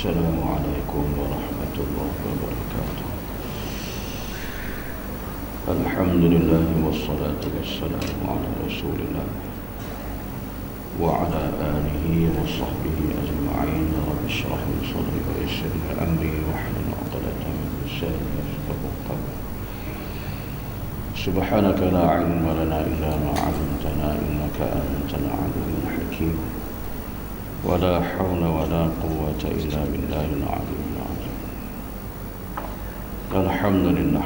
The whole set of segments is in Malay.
السلام عليكم ورحمة الله وبركاته. الحمد لله والصلاة والسلام على رسول الله وعلى آله وصحبه أجمعين. رب اشرح لي صدري ويسر لي أمري واحلل عقدة من لساني يفقهوا قولي. سبحانك لا علم لنا إلا ما علمتنا إنك أنت العليم الحكيم. ولا حول ولا قوة إلا بالله العلي العظيم. Alhamdulillah,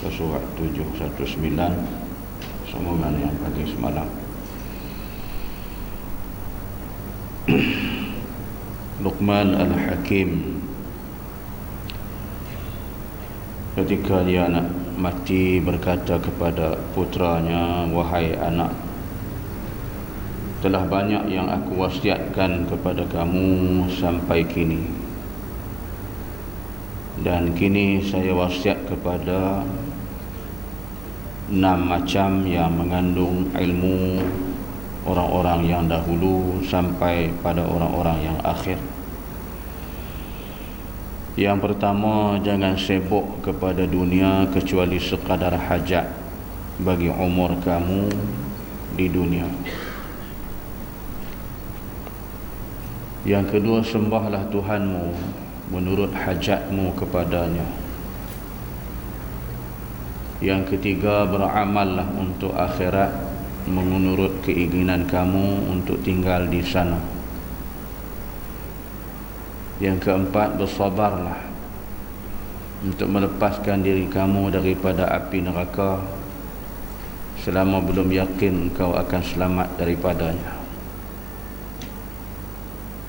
sesurat 719 semoga yang pagi semalam Luqman Al-Hakim ketika dia nak mati berkata kepada putranya, wahai anak, telah banyak yang aku wasiatkan kepada kamu sampai kini, dan kini saya wasiat kepada 6 macam yang mengandung ilmu orang-orang yang dahulu sampai pada orang-orang yang akhir. Yang pertama, jangan sibuk kepada dunia kecuali sekadar hajat bagi umur kamu di dunia. Yang kedua, sembahlah Tuhanmu menurut hajatmu kepadanya. Yang ketiga, beramallah untuk akhirat menurut keinginan kamu untuk tinggal di sana. Yang keempat, bersabarlah untuk melepaskan diri kamu daripada api neraka selama belum yakin kau akan selamat daripadanya.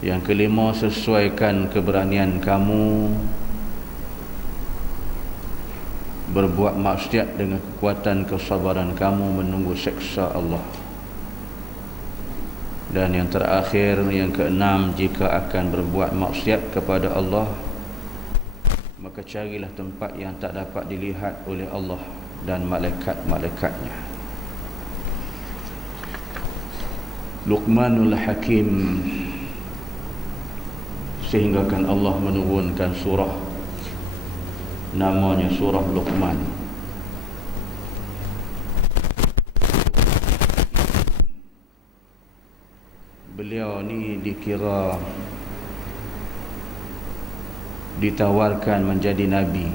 Yang kelima, sesuaikan keberanian kamu berbuat maksiat dengan kekuatan kesabaran kamu menunggu seksa Allah. Dan yang terakhir, yang keenam, jika akan berbuat maksiat kepada Allah, maka carilah tempat yang tak dapat dilihat oleh Allah dan malaikat-malaikatnya. Luqmanul Hakim, sehinggakan Allah menurunkan surah namanya surah Luqman. Beliau ni dikira ditawarkan menjadi nabi,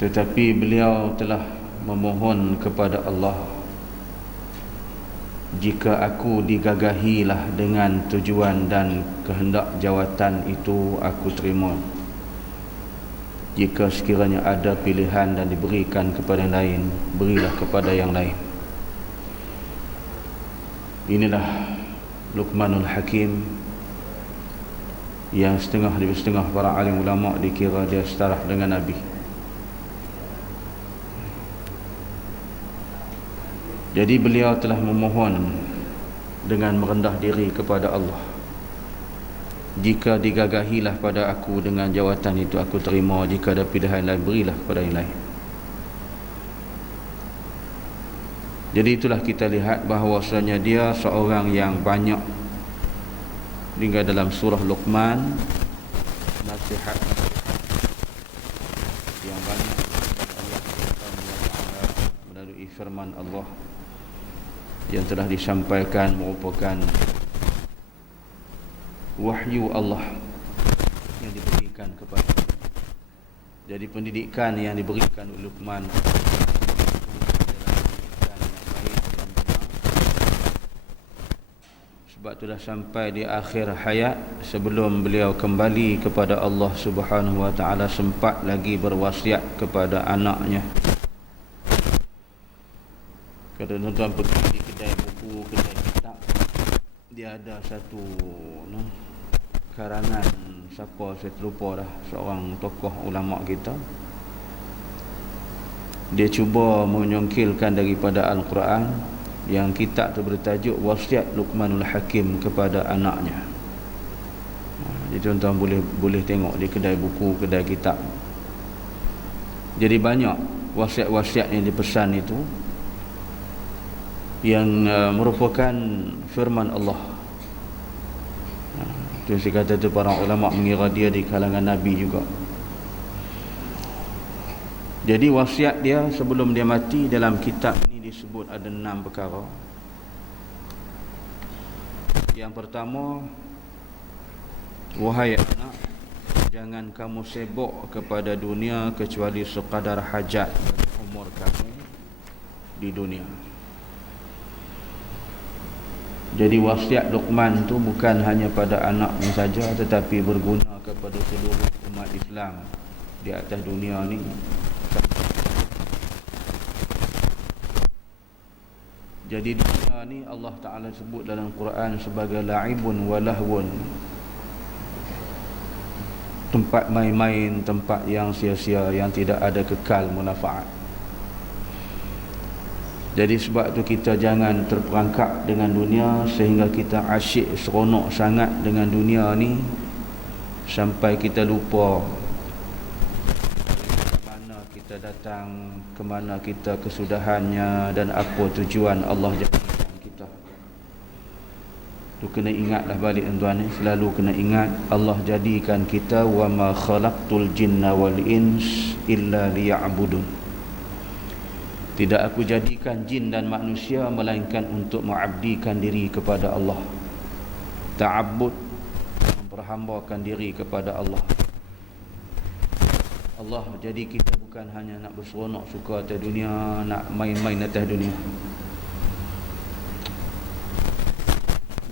tetapi beliau telah memohon kepada Allah, jika aku digagahilah dengan tujuan dan kehendak jawatan itu, aku terima. Jika sekiranya ada pilihan dan diberikan kepada yang lain, berilah kepada yang lain. Inilah Luqmanul Hakim yang setengah demi setengah para alim ulama dikira dia setara dengan Nabi. Jadi beliau telah memohon dengan merendah diri kepada Allah, jika digagahilah pada aku dengan jawatan itu, aku terima. Jika ada pilihan lain, berilah kepada yang lain. Jadi itulah kita lihat bahawasanya dia seorang yang banyak hingga dalam surah Luqman nasihat yang banyak Allah melalui firman Allah yang telah disampaikan merupakan wahyu Allah yang diberikan kepada. Jadi pendidikan yang diberikan oleh Luqman sebab itulah sampai di akhir hayat, sebelum beliau kembali kepada Allah Subhanahu wa taala, sempat lagi berwasiat kepada anaknya. Kalau tuan-tuan pergi di kedai buku, kedai kitab, dia ada satu karangan, siapa saya terlupa dah, seorang tokoh ulama kita. Dia cuba menyongkilkan daripada Al-Quran, yang kitab tu bertajuk Wasiat Luqmanul Hakim kepada anaknya. Jadi tuan-tuan boleh tengok di kedai buku, kedai kitab. Jadi banyak wasiat-wasiat yang dipesan itu yang merupakan firman Allah. Itu saya kata tu para ulama mengira dia di kalangan Nabi juga. Jadi wasiat dia sebelum dia mati dalam kitab ni disebut ada 6 perkara. Yang pertama, wahai anak, jangan kamu sibuk kepada dunia kecuali sekadar hajat umur kamu di dunia. Jadi wasiat Luqman tu bukan hanya pada anaknya saja, tetapi berguna kepada seluruh umat Islam di atas dunia ni. Jadi dunia ni Allah Ta'ala sebut dalam Quran sebagai la'ibun wa lahwun, tempat main-main, tempat yang sia-sia, yang tidak ada kekal manfaat. Jadi sebab tu kita jangan terperangkap dengan dunia sehingga kita asyik seronok sangat dengan dunia ni sampai kita lupa mana kita datang, ke mana kita kesudahannya dan apa tujuan Allah jadikan kita. Tu kena ingatlah balik tuan-tuan ni, selalu kena ingat Allah jadikan kita wa ma khalaqtul jinna wal ins illa liya'budun. Tidak aku jadikan jin dan manusia melainkan untuk mengabdikan diri kepada Allah. Ta'abbud, memperhambakan diri kepada Allah. Allah jadi kita bukan hanya nak berseronok suka atas dunia, nak main-main atas dunia.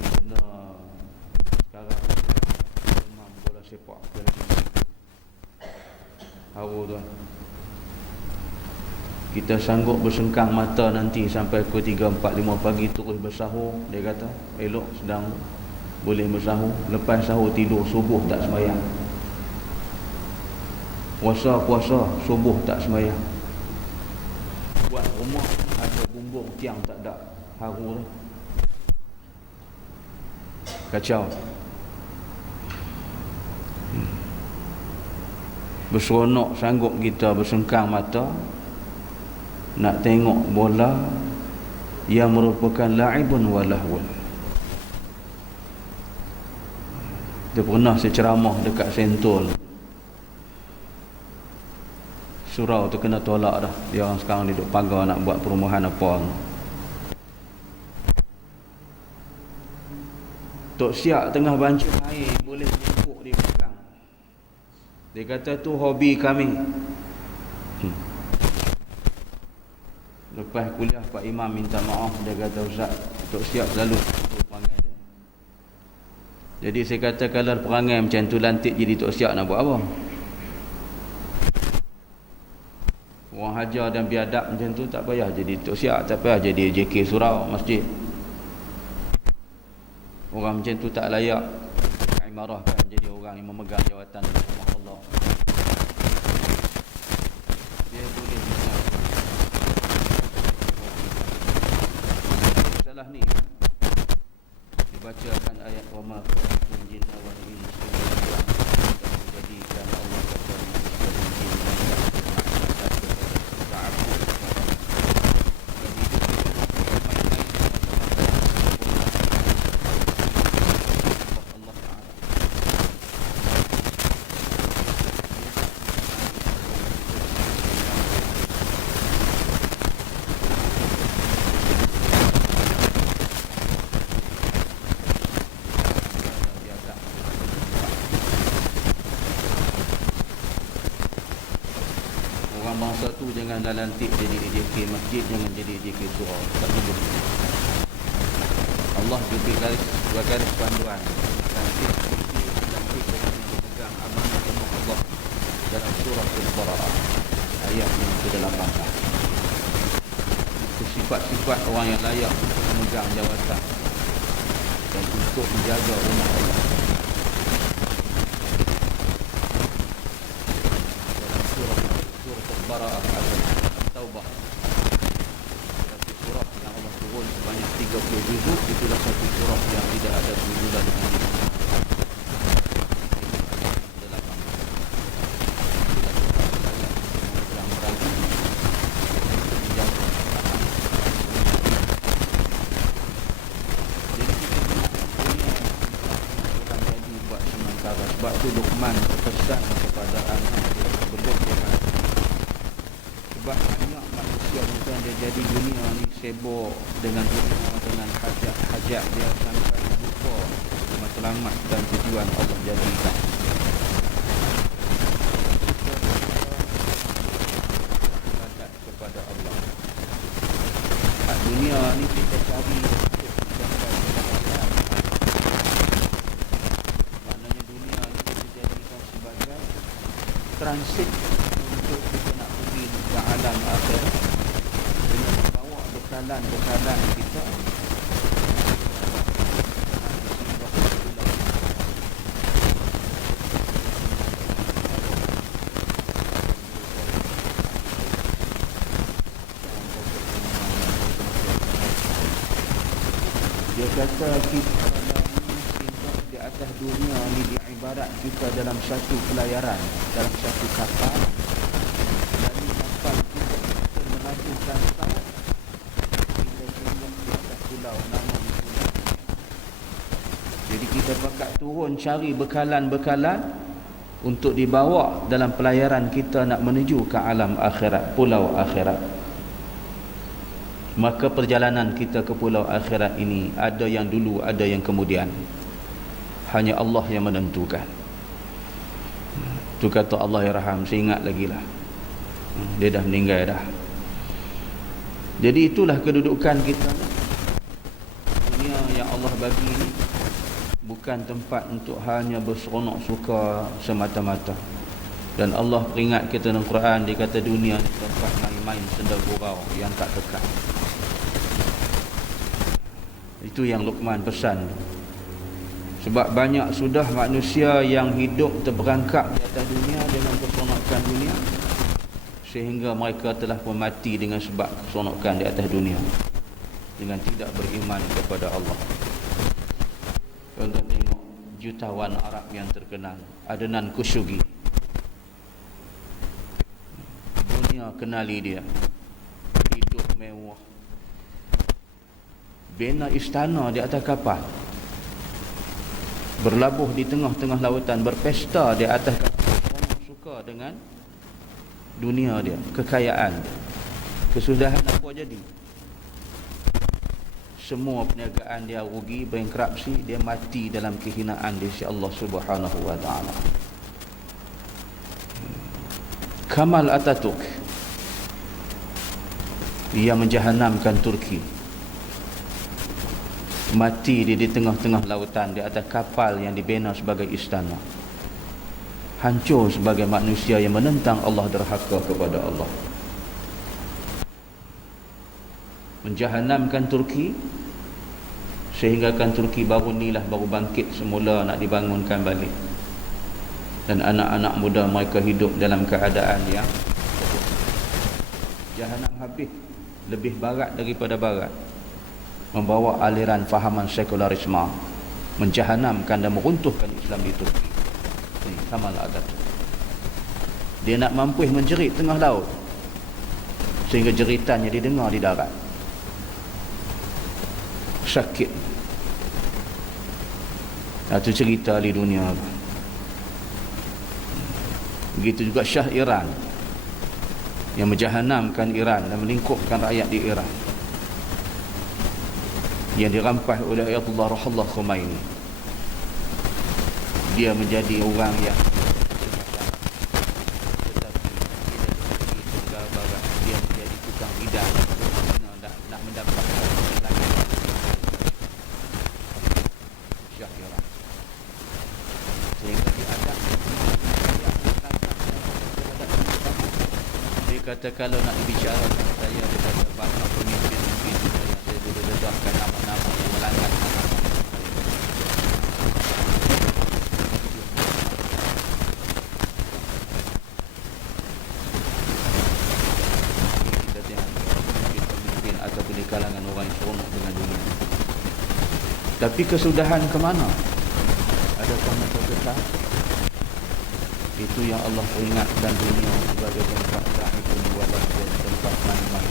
Benda sekarang memang bola sepak haru tuan. Kita sanggup bersengkang mata nanti sampai pukul 3, 4, 5 pagi terus bersahur. Dia kata elok sedang boleh bersahur, lepas sahur tidur, subuh tak sembahyang. Puasa subuh tak sembahyang. Buat rumah ada bumbung tiang tak ada, haru tu. Kacau. Berseronok sanggup kita bersengkang mata nak tengok bola yang merupakan la'ibun wa lahwun. Dia pernah saya ceramah dekat Sentul, surau tu kena tolak dah. Dia orang sekarang duduk pagar nak buat perumahan apa. Tok Siak tengah bancuh air, boleh jemput di belakang. Dia kata tu hobi kami. Lepas kuliah Pak Imam minta maaf, dia kata Ustaz, Tok Siap selalu perangai dia. Jadi saya kata kalau perangai macam tu lantik jadi Tok Siap nak buat apa? Orang hajar dan biadab macam tu tak payah jadi Tok Siap, tak payah jadi JK surau masjid. Orang macam tu tak layak imarahkan jadi orang yang memegang jawatan Allah. Dia boleh ni dibacakan ayat wa ma khalaqtul jinna wal insa illa menjadikan Allah sekalian jin dan bangsa tu jangan dah lantik jadi EJK masjid, jangan jadi EJK surau. Tak boleh. Allah juga garis panduan lantik dengan memegang amanah Allah dalam surah Al-Baqarah ayat yang ke-18. Itu sifat-sifat orang yang layak untuk memegang jawatan dan untuk menjaga rumah Allah. Bara'ah At-Taubah, satu surah yang Allah turun sebanyak 30 juzuk. Itulah satu surah yang tidak ada tujuan dengan itu Luqman berpesan kepada anak dia sebelum dia mati. Sebab banyak manusia bukan dia jadi dunia ni sibuk dengan dunia, dengan hajat dia sampai lupa matlamat dan tujuan Allah jadikan. Ibadat kepada Allah. Dunia ni kita cari untuk mencapai kebahagiaan. Maknanya dunia ni kita jadikan sebagai transit untuk kita nak pergi ke alam akhirat dengan membawa bekalan-bekalan kita. Dia kata kita di atas dunia ni diibarat kita dalam satu pelayaran, dalam satu kapal. Dari kapal kita melakukan salat, kita singgah di atas pulau nama pulau. Jadi kita pakat turun cari bekalan-bekalan untuk dibawa dalam pelayaran kita nak menuju ke alam akhirat, pulau akhirat. Maka perjalanan kita ke pulau akhirat ini ada yang dulu, ada yang kemudian. Hanya Allah yang menentukan. Tu kata Allah Yarham, saya ingat lagi lah. Dia dah meninggal dah. Jadi itulah kedudukan kita. Dunia yang Allah bagi ini bukan tempat untuk hanya berseronok suka semata-mata. Dan Allah peringat kita dalam Quran, dia kata dunia ni tempat main-main senda gurau yang tak kekal. Itu yang Luqman pesan. Sebab banyak sudah manusia yang hidup terperangkap di atas dunia dengan keseronokan dunia, sehingga mereka telah pun mati dengan sebab keseronokan di atas dunia, dengan tidak beriman kepada Allah. Contoh tengok jutawan Arab yang terkenal, Adnan Khashoggi. Dunia kenali dia, hidup mewah, bina istana di atas kapal, berlabuh di tengah-tengah lautan, berpesta di atas kapal. Orang suka dengan dunia dia, kekayaan dia. Kesudahan apa jadi? Semua perniagaan dia rugi, bankrupsi, dia mati dalam kehinaan di sisi Allah Subhanahu wa taala. Kamal Atatürk, dia menjahanamkan Turki. Mati dia di tengah-tengah lautan di atas kapal yang dibina sebagai istana. Hancur sebagai manusia yang menentang Allah, derhaka kepada Allah. Menjahanamkan Turki, sehingga kan Turki baru bangkit semula, nak dibangunkan balik. Dan anak-anak muda mereka hidup dalam keadaan yang jahanam habis, lebih barat daripada barat, membawa aliran fahaman sekularisme, menjahanamkan dan meruntuhkan Islam di Turki. Ini Kamal Atatürk. Dia nak mampu menjerit tengah laut sehingga jeritannya didengar di darat. Sakit. Itu cerita di dunia. Begitu juga Shah Iran yang menjahanamkan Iran dan melingkupkan rakyat di Iran, yang dirampas oleh Ayatullah Ruhollah Khomeini. Dia menjadi orang yang dia menjadi tukang bidah, nak mendapatkan lagi Shah Iran, sehingga diadap. Dia kata kalau nak bicara dengan saya, dia kata banyak pemimpin mungkin yang saya boleh dedahkan nama-nama yang melanggar nama. Kita tengok pemimpin ataupun di kalangan orang yang seronok dengan dunia. Tapi kesudahan ke mana? Adakah masa kekal? Itu yang Allah peringatkan dunia sebagai tempat sa'ikun walah dan tempat main-main.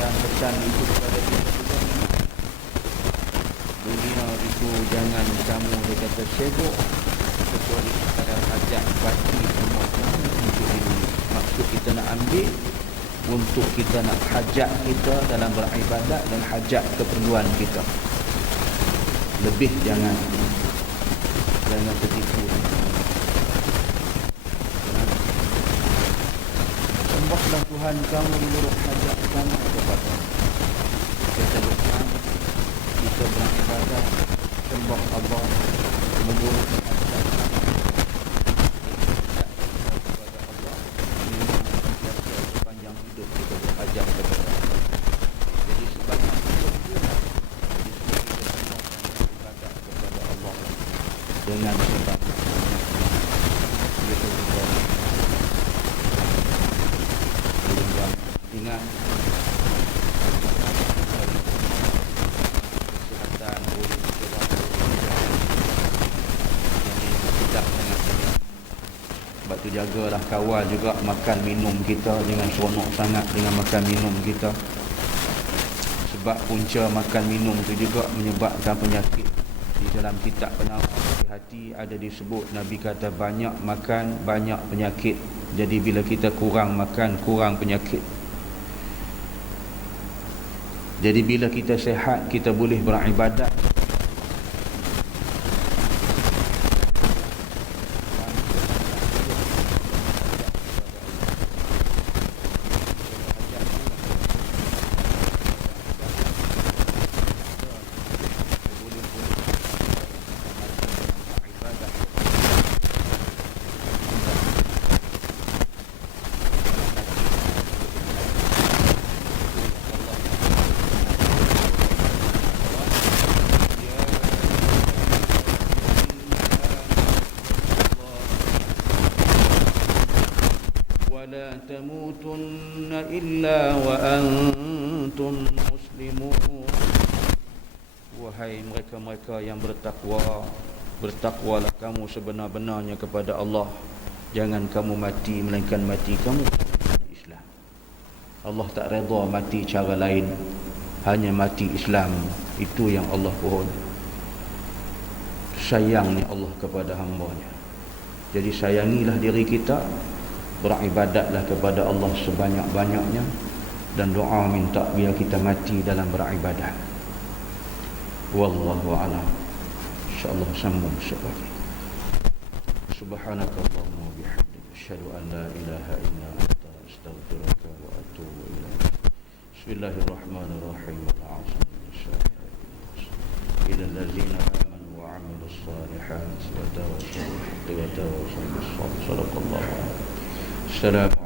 Pesan itu kepada kita juga. dunia itu jangan kamu dia kata sibuk kecuali sekadar hajat batin semua untuk ini. Maksud kita nak ambil untuk kita nak hajat kita dalam beribadat dan hajat keperluan kita. Lebih jangan tertipu. Sembahlah Tuhan kamu menurut hajat kamu kepada kita Tuhan. Kita beribadat sembah Allah menurut hajat kepada Allah. Ini sepanjang hidup kita berhajat kepada Allah. Jadi sebanyak itu dengan sebab itu kita ingat kesihatan boleh kita tidak sangat sebab tu jagalah kawal juga makan minum kita, jangan seronok sangat dengan makan minum kita sebab punca makan minum tu juga menyebabkan penyakit. Di dalam kitab penawar hati ada disebut Nabi kata banyak makan banyak penyakit. Jadi bila kita kurang makan kurang penyakit. Jadi bila kita sihat kita boleh beribadat ولا تموتن إلا وأنتم مسلمون. Wahai mereka-mereka yang bertakwa, bertakwalah kamu sebenar-benarnya kepada Allah. Jangan kamu mati melainkan mati kamu Islam. Allah tak redha mati cara lain, hanya mati Islam. Itu yang Allah pohon. Sayangnya Allah kepada hamba-Nya. Jadi sayangilah diri kita, beribadatlah kepada Allah sebanyak-banyaknya dan doa minta biar kita mati dalam beribadat. Wallahu a'lam. Insyaallah sambung sekali. Subhanakallahumma wa bihamdika asyhadu an la ilaha illa anta astaghfiruka wa atubu ilaik. Bismillahirrahmanirrahim. Al-'asr ila allazina amanu wa 'amilus salihati wa tawassaw bil haqqi wa tawassaw bis sabr. Sadaqallahu. Assalamu